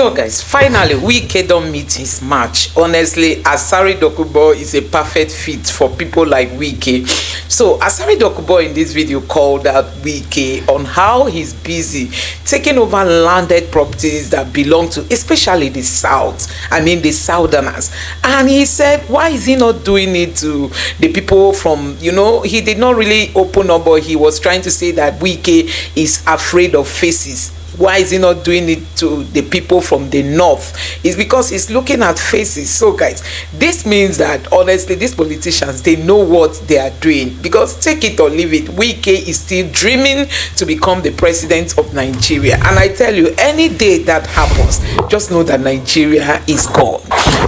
So guys, finally Wike don't meet his match. Honestly, Asari Dokubo is a perfect fit for people like Wike. So Asari Dokubo in this video called out Wike on how he's busy taking over landed properties that belong to especially the south, I mean the southerners. And he said, why is he not doing it to the people from, he did not really open up, but he was trying to say that Wike is afraid of faces. Why is he not doing it to the people from the north? It's because he's looking at faces. So guys, this means that honestly these politicians, they know what they are doing, because take it or leave it, Wike is still dreaming to become the president of Nigeria. And I tell you, any day that happens, just know that Nigeria is gone.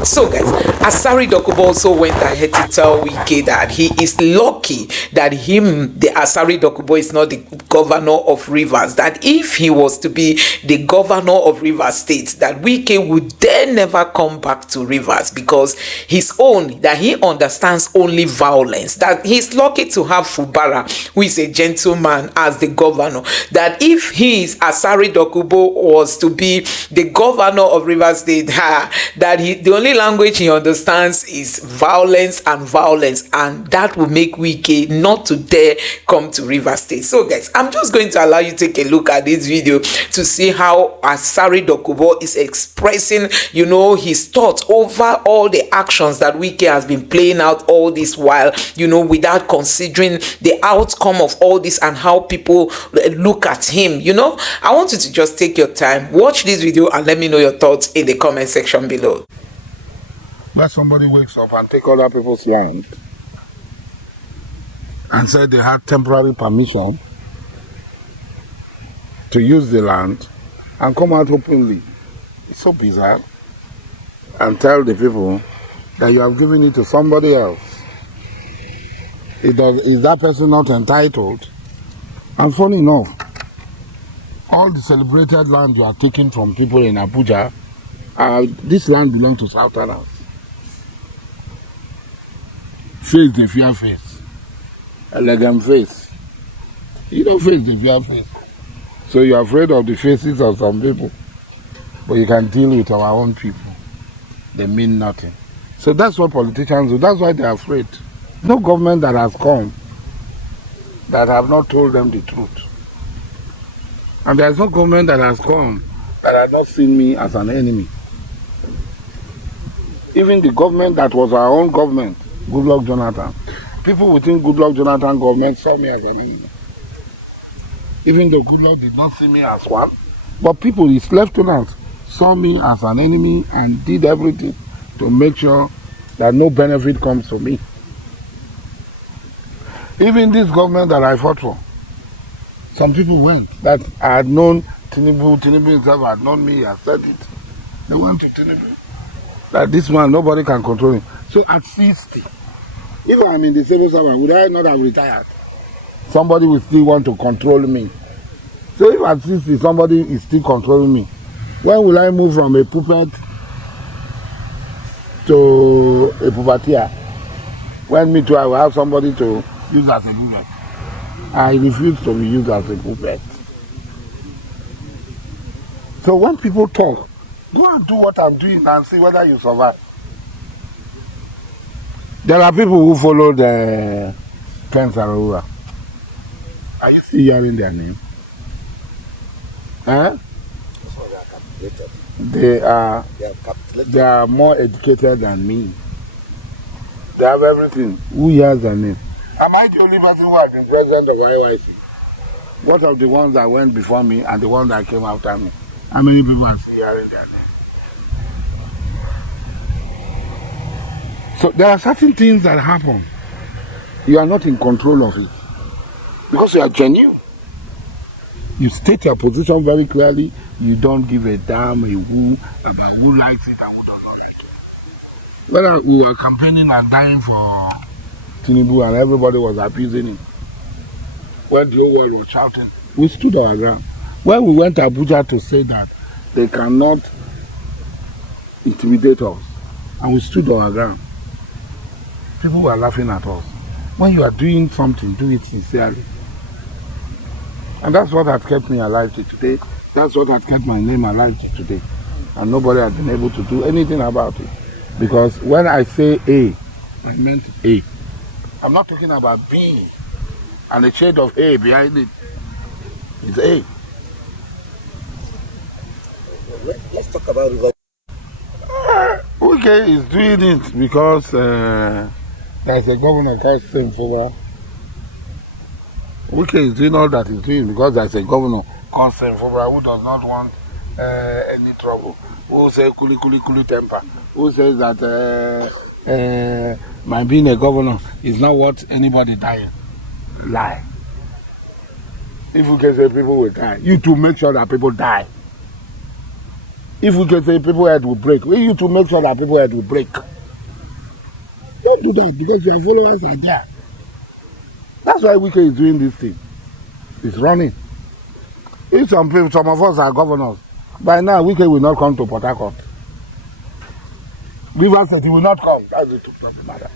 So guys, Asari Dokubo also went ahead to tell Wike that he is lucky that the Asari Dokubo is not the governor of Rivers, that if he was to be the governor of Rivers State, that Wike would then never come back to Rivers, because his own, that he understands only violence, that he's lucky to have Fubara, who is a gentleman, as the governor, that if he is Asari Dokubo was to be the governor of Rivers State, that the only language he understands is violence, and that will make Wike not to dare come to Rivers State. So guys, I'm just going to allow you to take a look at this video to see how Asari Dokubo is expressing, his thoughts over all the actions that Wike has been playing out all this while, without considering the outcome of all this and how people look at him. I want you to just take your time, watch this video, and let me know your thoughts in the comment section below. Where somebody wakes up and take other people's land and said they had temporary permission to use the land and come out openly. It's so bizarre. And tell the people that you have given it to somebody else. Is that person not entitled? And funny enough, all the celebrated land you are taking from people in Abuja, this land belongs to Southerners. Face the fear face. Elegant face. You don't face the fear face. So you're afraid of the faces of some people, but you can deal with our own people. They mean nothing. So that's what politicians do. That's why they're afraid. No government that has come that have not told them the truth. And there's no government that has come that has not seen me as an enemy. Even the government that was our own government, Goodluck Jonathan, people within Goodluck Jonathan government saw me as an enemy. Even though Goodluck did not see me as one, but people, his lieutenants, saw me as an enemy and did everything to make sure that no benefit comes to me. Even this government that I fought for, some people went, that I had known Tinubu himself had known me, I said it. They went to Tinubu. That this man, nobody can control him. So at 60, if I'm in the civil servant, would I not have retired? Somebody will still want to control me. So if at 60 somebody is still controlling me, when will I move from a puppet to a puppeteer? When me too, I will have somebody to use as a puppet. I refuse to be used as a puppet. So when people talk, go and do what I'm doing and see whether you survive. There are people who follow the Ken Saro-Wiwa. Are you still hearing their name? Huh? They are more educated than me. They have everything. Who hears their name? Am I the only person who has been president of IYC? What of the ones that went before me and the ones that came after me? How many people are still hearing their name? So there are certain things that happen. You are not in control of it. Because you are genuine. You state your position very clearly. You don't give a damn a who about who likes it and who does not like it. Whether we were campaigning and dying for Tinubu and everybody was abusing him, when the whole world was shouting, we stood our ground. When we went to Abuja to say that they cannot intimidate us, and we stood our ground, people were laughing at us. When you are doing something, do it sincerely. And that's what has kept me alive to today. That's what has kept my name alive to today. and nobody has been able to do anything about it. Because when I say A, I meant A. I'm not talking about B and the shade of A behind it. It's A. Let's talk about River. Wike is doing it because there's a governor called Senfora. Wike is doing all that he's doing because there's a governor called Senfora who does not want any trouble. Who says kuli temper. Who says that my being a governor is not worth anybody dying. Lie. If we can say people will die, you to make sure that people die. If we can say people head will break, we you to make sure that people head will break. Don't do that because your followers are there. That's why Wike is doing this thing. He's running. If some of us are governors, by now Wike will not come to Port Harcourt. Rivers State, he will not come. That's the truth of the matter.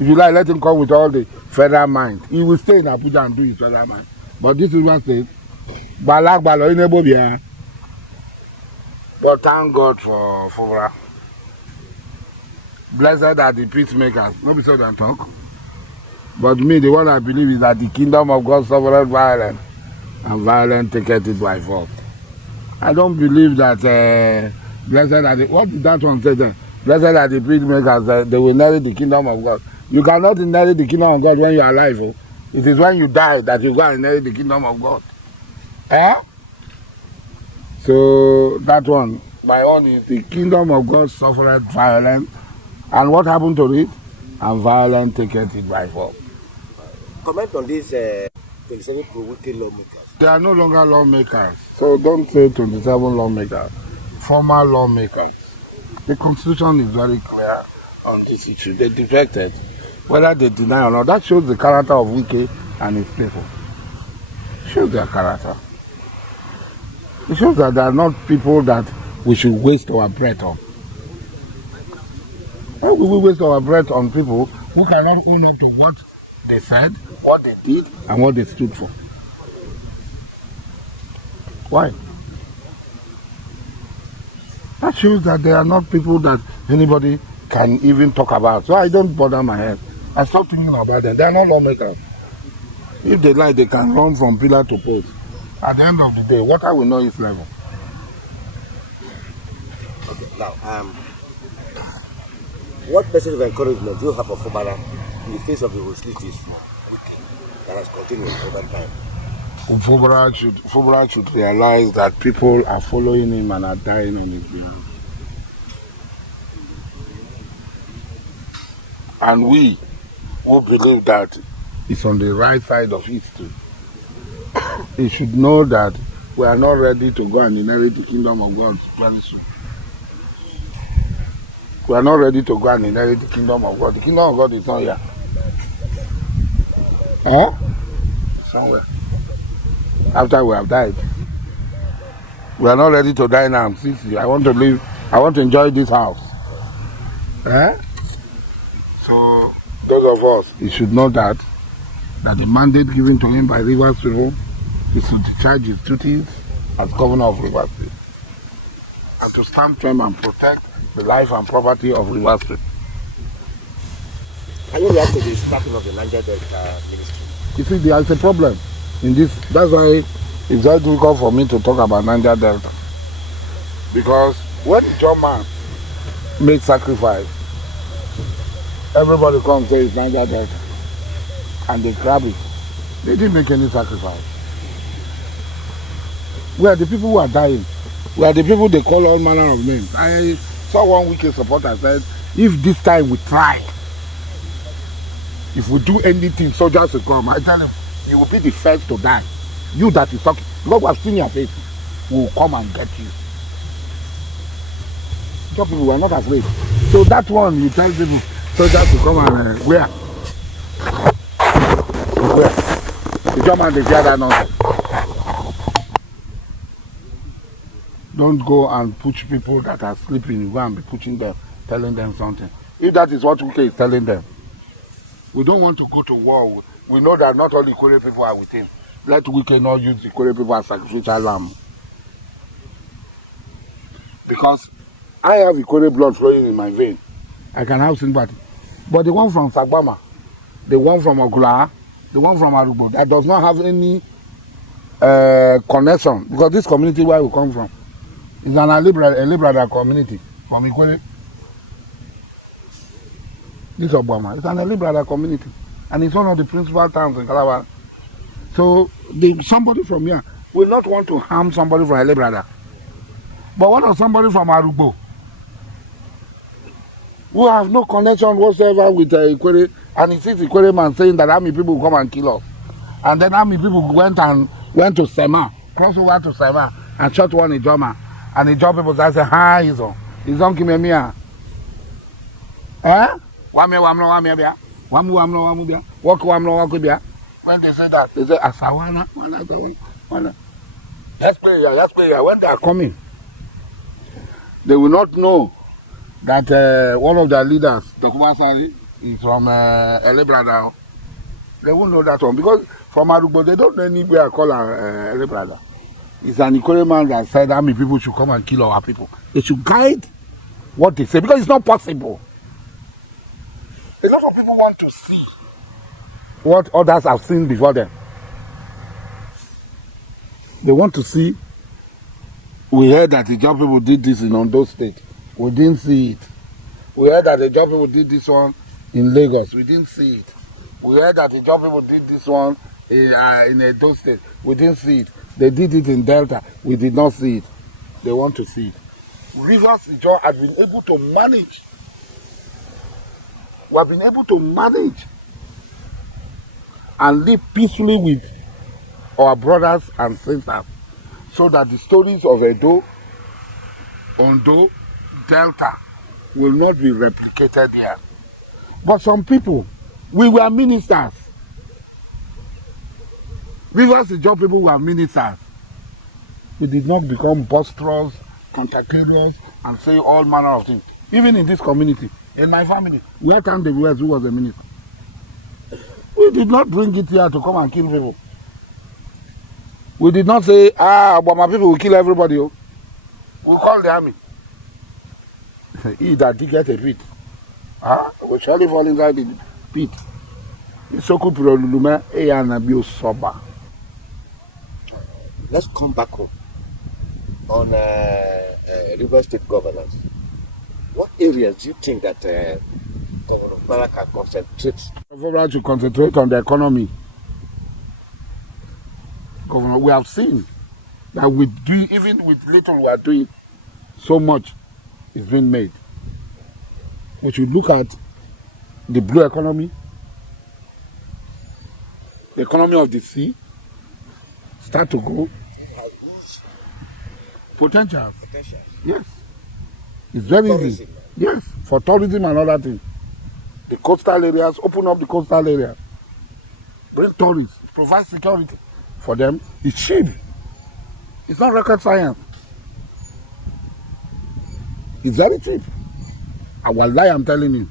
If you like, let him come with all the federal mind. He will stay in Abuja and do his federal mind. But this is what says, Balak Balo in Ebobia. But thank God for Fobra. Blessed are the peacemakers. Nobody said that talk. But me, the one I believe is that the kingdom of God suffered violence, and violence taketh it by force. I don't believe that blessed are the, what did that one say then? Blessed are the peacemakers, they will inherit the kingdom of God. You cannot inherit the kingdom of God when you are alive. Oh. It is when you die that you go and inherit the kingdom of God. Eh? So that one, my own is the kingdom of God suffered violence. And what happened to it? And violence taketh it by force. Comment on these 27 pro-Wike lawmakers. They are no longer lawmakers. So don't say 27 lawmakers. Former lawmakers. The constitution is very clear on this issue. They defected. Whether they deny or not, that shows the character of Wike and his people. It shows their character. It shows that they are not people that we should waste our breath on. Why will we waste our breath on people who cannot own up to what they said, what they did, and what they stood for? Why? That shows that they are not people that anybody can even talk about. So I don't bother my head. I stop thinking about them. They are not lawmakers. If they like, they can run from pillar to post. At the end of the day, water will know its level. Okay, now, what message of encouragement do you have for Fubara in the face of the hostilities that has continued over time? Fubara should realize that people are following him and are dying on his behalf. And we who believe that it's on the right side of history, he should know that we are not ready to go and inherit the kingdom of God very soon. We are not ready to go and inherit the kingdom of God. The kingdom of God is not here. Huh? Somewhere. After we have died. We are not ready to die now. I'm 60. I want to live. I want to enjoy this house. Eh? So, those of us, he should know that the mandate given to him by Rivers people is to discharge his duties as governor of Rivers State and to stand firm and protect the life and property of Rivers State. Can you react to the scrapping of the Niger Delta ministry? You see, there is a problem in this. That's why it's very difficult for me to talk about Niger Delta. Because when John Man makes sacrifice, everybody comes and says Niger Delta. And they grab it. They didn't make any sacrifice. We are the people who are dying. We are the people they call all manner of names. I saw one Wike supporter said, if this time we try, if we do anything, soldiers will come. I tell him, you will be the first to die. You that is talking, because we have seen your face, we will come and get you. Some people were not afraid. So that one, you tell people, soldiers will come and where? The German, they hear that nonsense. Don't go and push people that are sleeping. You go and be pushing them, telling them something. If that is what Wike is telling them, we don't want to go to war. We know that not all the Ikore people are with him. Let Wike not use the Ikore people as sacrificial lamb. Because I have Ikore blood flowing in my vein. I can have sympathy. But the one from Sagbama, the one from Ogula, the one from Arubo, that does not have any connection, because this community where we come from is an liberal community from Ikore. This Obama, it's an liberal community, and it's one of the principal towns in Calabar. So somebody from here will not want to harm somebody from Elebrada. But what of somebody from Arubo who have no connection whatsoever with Ikore, and he sees Ikore man saying that army people will come and kill us, and then army people went to Sema, cross over to Sema, and shot one Ijoma, and Ijoma people say, "Hi, Izon Kimemia, eh? Wamno bia, wamu bia, walk bia." When they say that, they say Asawana, wana. Let's play here. When they are coming, they will not know that one of their leaders, the Asari, is from Elebrada. They won't know that one, because from Arubo they don't know anywhere called Elebrada. It's an Ikore man that said how many people should come and kill our people. They should guide what they say, because it's not possible. A lot of people want to see what others have seen before them. They want to see. We heard that the job people did this in Ondo State. We didn't see it. We heard that the job people did this one in Lagos. We didn't see it. We heard that the job people did this one in Edo State. We didn't see it. They did it in Delta. We did not see it. They want to see it. Rivers Ijo has been able to manage. We have been able to manage and live peacefully with our brothers and sisters, so that the stories of Edo, Ondo, Delta will not be replicated here. But some people, we were ministers. Rivers Ijo people were ministers. We did not become boisterous, cantankerous, and say all manner of things. Even in this community, in my family, we had Kande West who was a minister. We did not bring it here to come and kill people. We did not say, but my people will kill everybody. We call the army. He that diggeth a pit will surely fall inside the pit. Let's come back home on River State governance. What areas do you think that Governor Bala can concentrate? Governor to concentrate on the economy. Governor, we have seen that we do, even with little we are doing, so much is being made. We should look at the blue economy, the economy of the sea, start to grow. Potentials. Yes. It's very easy. Yes, for tourism and other things. The coastal areas, open up the coastal areas. Bring tourists, provide security for them. It's cheap. It's not rocket science. It's very cheap. I will lie, I'm telling you.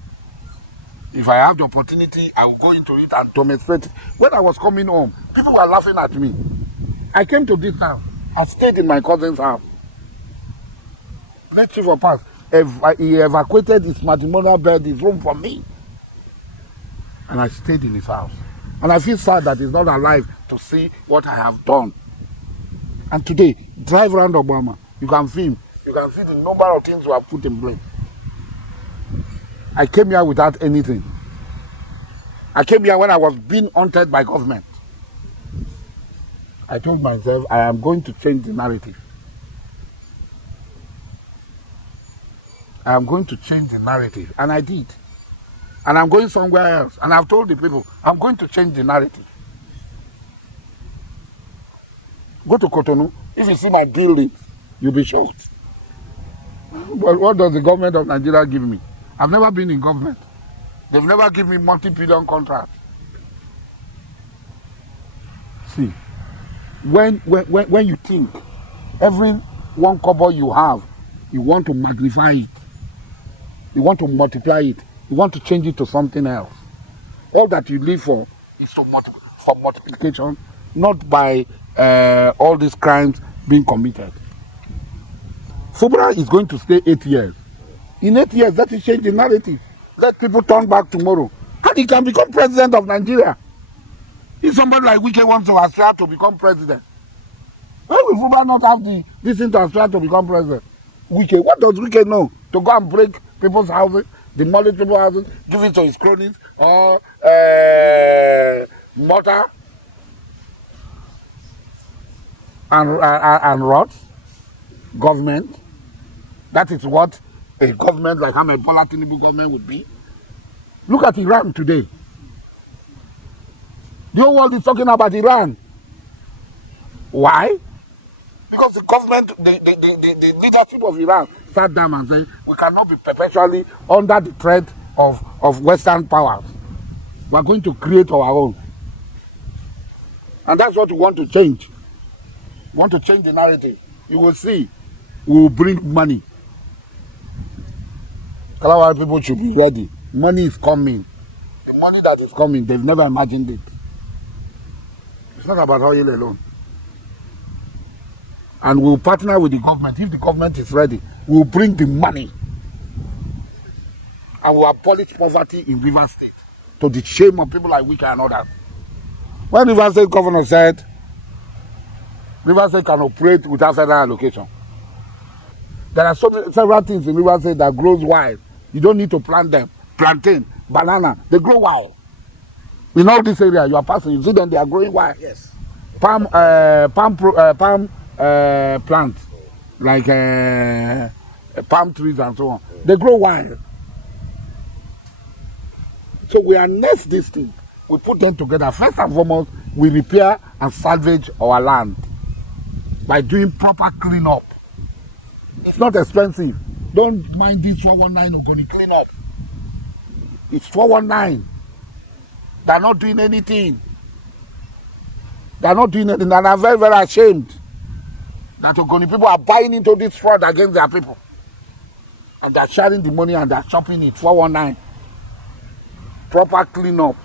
If I have the opportunity, I will go into it and demonstrate it. When I was coming home, people were laughing at me. I came to this house. I stayed in my cousin's house. Late Chief of Pass, he evacuated his matrimonial bed, his room for me. And I stayed in his house. And I feel sad that he's not alive to see what I have done. And today, drive around Obama. You can film. You can see the number of things we have put in place. I came here without anything. I came here when I was being haunted by government. I told myself, I am going to change the narrative. I am going to change the narrative. And I did. And I'm going somewhere else. And I've told the people, I'm going to change the narrative. Go to Cotonou. If you see my building, you'll be shocked. But what does the government of Nigeria give me? I've never been in government. They've never given me multi-billion contracts. See, when you think every one kobo you have, you want to magnify it. You want to multiply it. You want to change it to something else. All that you live for is for multiplication, not by all these crimes being committed. Fubara is going to stay 8 years. In 8 years, that will change the narrative. Let people turn back tomorrow. And he can become president of Nigeria. If somebody like Wike wants to aspire to become president, why will Fubara not have this thing to aspire to become president? Wike, what does Wike know? To go and break people's houses, demolish people's houses, give it to his cronies, or mortar and rods? Government. That is what a government like Ahmed Bola Tinubu government would be. Look at Iran today. The whole world is talking about Iran. Why? Because the government, the leadership of Iran sat down and said, we cannot be perpetually under the threat of Western powers. We are going to create our own. And that's what we want to change. We want to change the narrative. You will see, we will bring money. Kalawari people should be ready. Money is coming. The money that is coming, they've never imagined it. It's not about oil alone. And we'll partner with the government. If the government is ready, we'll bring the money. And we'll abolish poverty in Rivers State to the shame of people like Wike and others. When Rivers State governor said, Rivers State can operate without federal allocation. There are several things in Rivers State that grows wild. You don't need to plant them. Plantain, banana, they grow wild. In all this area, you are passing, you see them, they are growing wild. Yes. Palm plants, like palm trees and so on. They grow wild. So we harness these things. We put them together. First and foremost, we repair and salvage our land by doing proper cleanup. It's not expensive. Don't mind this 419 Ogoni clean up. It's 419. They're not doing anything. They're not doing anything, and I'm very, very ashamed that Ogoni people are buying into this fraud against their people. And they're sharing the money and they're shopping it. 419. Proper clean up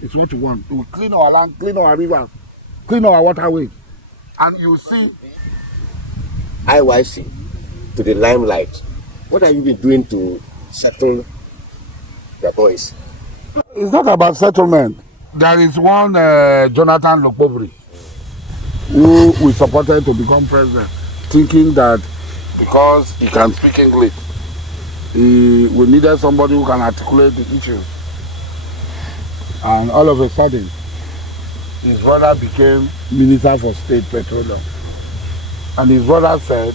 is what we want. We clean our land, clean our rivers, clean our waterways. And you see IYC to the limelight. What have you been doing to settle the boys? it's not about settlement. There is one Jonathan Lokpobri who we supported to become president, thinking that because he can speak English, we needed somebody who can articulate the issues. And all of a sudden, his brother became Minister for State Petroleum. And his brother said,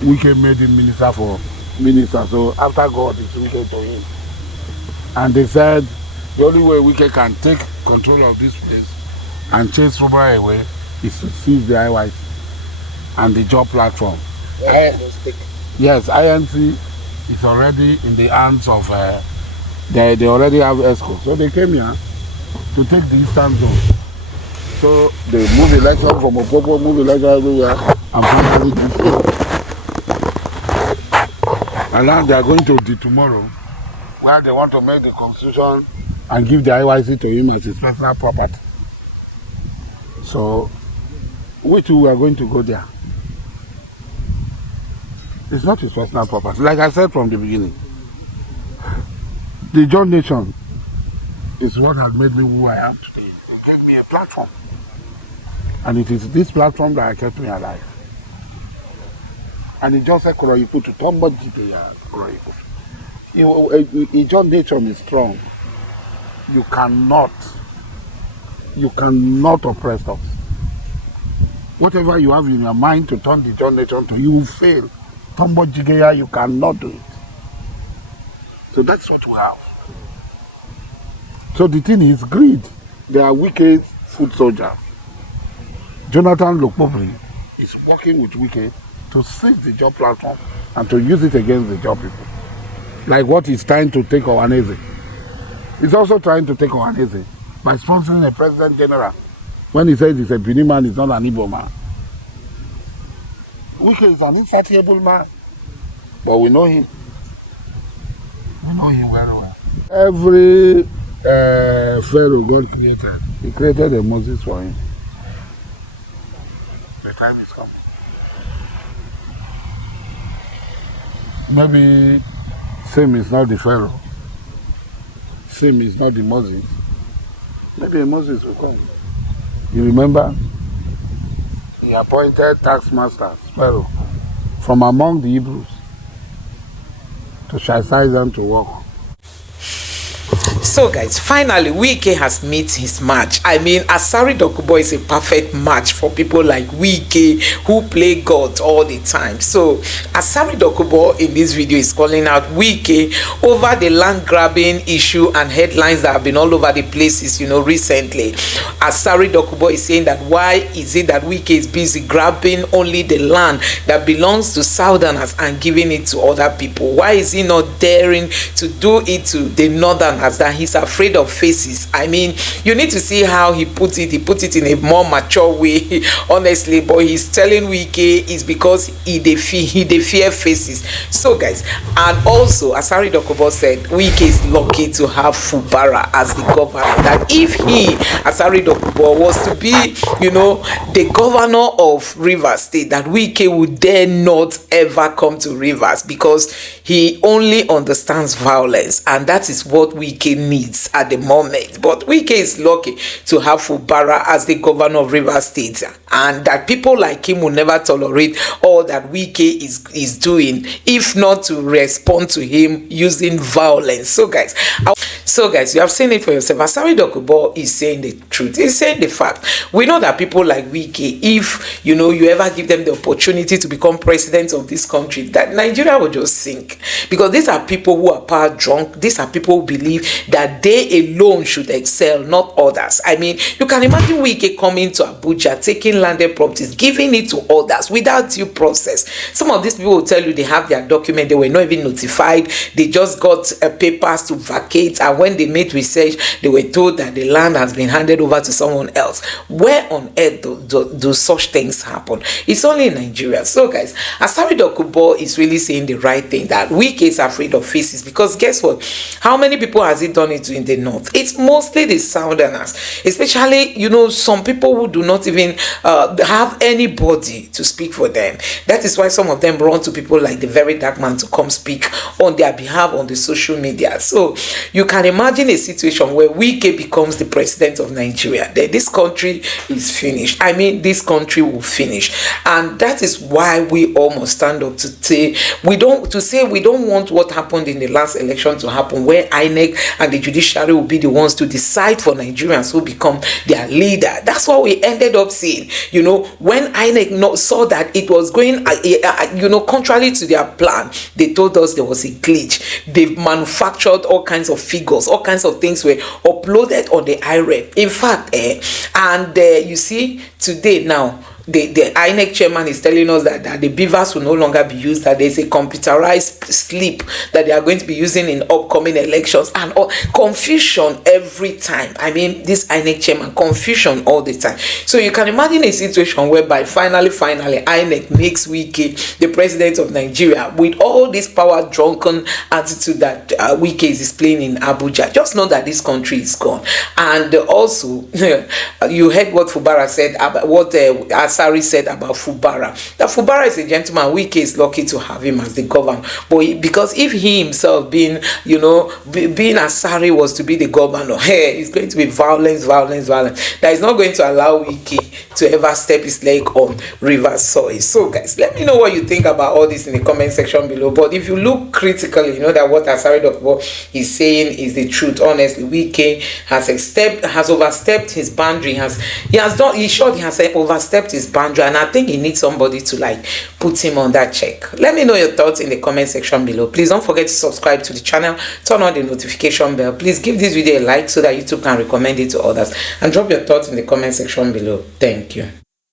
Wike made him Minister for Minister. So after God, it's Wike to him. And they said, the only way Wike can take control of this place and chase Fubara away is to seize the IYC and the job platform. Yes, INC is already in the hands of, they already have ESCO. So they came here to take the Eastern Zone. So they move election from Opopo, move election everywhere, and finally this year. And now they are going to the tomorrow, where they want to make the constitution and give the IYC to him as his personal property. So we too are going to go there. It's not his personal property. Like I said from the beginning, the John Nation is what has made me who I am today. It gave me a platform. And it is this platform that kept me alive. And it just said, Koroyipu to Tombo Jipeya, Koroyipu. A John Nation is strong. You cannot oppress us. Whatever you have in your mind to turn the John Nation to, you will fail. Tombo Jigeya, you cannot do it. So that's what we have. So the thing is greed. They are wicked foot soldiers. Jonathan Lokpobri is working with Wike to seize the job platform and to use it against the job people. Like what he's trying to take Ohaneze. He's also trying to take Ohaneze by sponsoring a president general. When he says he's a Benin man, he's not an Igbo man. Wike is an insatiable man, but we know him. We know him very well. Every Pharaoh God created, he created a Moses for him. The time is coming. maybe same is not the Pharaoh, same is not the Moses. Maybe a Moses will come. You remember? He appointed taskmasters, Pharaoh, from among the Hebrews to chastise them to work. So guys, finally Wike has met his match. I mean, Asari Dokubo is a perfect match for people like Wike who play God all the time. So Asari Dokubo in this video is calling out Wike over the land grabbing issue and headlines that have been all over the places, you know, recently. Asari Dokubo is saying that why is it that Wike is busy grabbing only the land that belongs to Southerners and giving it to other people? Why is he not daring to do it to the Northerners, that he's afraid of faces? I mean, you need to see how he put it. He put it in a more mature way, honestly, but he's telling Wike is because he dey fear faces. So guys, and also Asari Dokubo said Wike is lucky to have Fubara as the governor, that if he, Asari Dokubo, was to be, you know, the governor of Rivers State, that Wike would dare not ever come to Rivers because he only understands violence, and that is what Wike needs at the moment. But Wike is lucky to have Fubara as the governor of Rivers State, and that people like him will never tolerate all that Wike is doing, if not to respond to him using violence. So guys, you have seen it for yourself. Asari Dokubo is saying the truth. He's saying the fact. We know that people like Wike, if you know, you ever give them the opportunity to become president of this country, that Nigeria will just sink, because these are people who are power drunk. These are people who believe that they alone should excel, not others. I mean, you can imagine Wike coming to Abuja, taking landed properties, giving it to others without due process. Some of these people will tell you they have their document, they were not even notified, they just got papers to vacate, and when they made research, they were told that the land has been handed over to someone else. Where on earth do such things happen? It's only in Nigeria. So guys, Asari Dokubo is really saying the right thing, that Wike is afraid of faces, because guess what? How many people has he done it to in the north? It's mostly the Southerners, especially, you know, some people who do not even have anybody to speak for them. That is why some of them run to people like the very dark man to come speak on their behalf on the social media. So you can imagine a situation where Wike becomes the president of Nigeria, then this country is finished. I mean, this country will finish. And that is why we all must stand up to say we don't want what happened in the last election to happen, where INEC and the judiciary will be the ones to decide for Nigerians who become their leader. That's what we ended up seeing. You know, when INEC saw that it was going you know, contrary to their plan, they told us there was a glitch. They've manufactured all kinds of figures, all kinds of things were uploaded on the IREF. In fact, you see today now, the INEC chairman is telling us that the beavers will no longer be used, that there's a computerized slip that they are going to be using in upcoming elections, and confusion every time. I mean, this INEC chairman, confusion all the time. So you can imagine a situation whereby finally INEC makes Wike the president of Nigeria with all this power drunken attitude that Wike is displaying in Abuja. Just know that this country is gone. And also you heard what Fubara said about what Asari said about Fubara. That Fubara is a gentleman. Wike is lucky to have him as the governor. But because if he himself being, you know, being Asari was to be the governor, hey, it's going to be violence. That is not going to allow Wike to ever step his leg on Rivers soil. So guys, let me know what you think about all this in the comment section below. But if you look critically, you know that what Asari Dokubo is saying is the truth. Honestly, Wike has overstepped his boundary. He has overstepped his boundary, and I think he needs somebody to like put him on that check. Let me know your thoughts in the comment section below. Please don't forget to subscribe to the channel, turn on the notification bell. Please give this video a like so that YouTube can recommend it to others, and drop your thoughts in the comment section below. Thank you.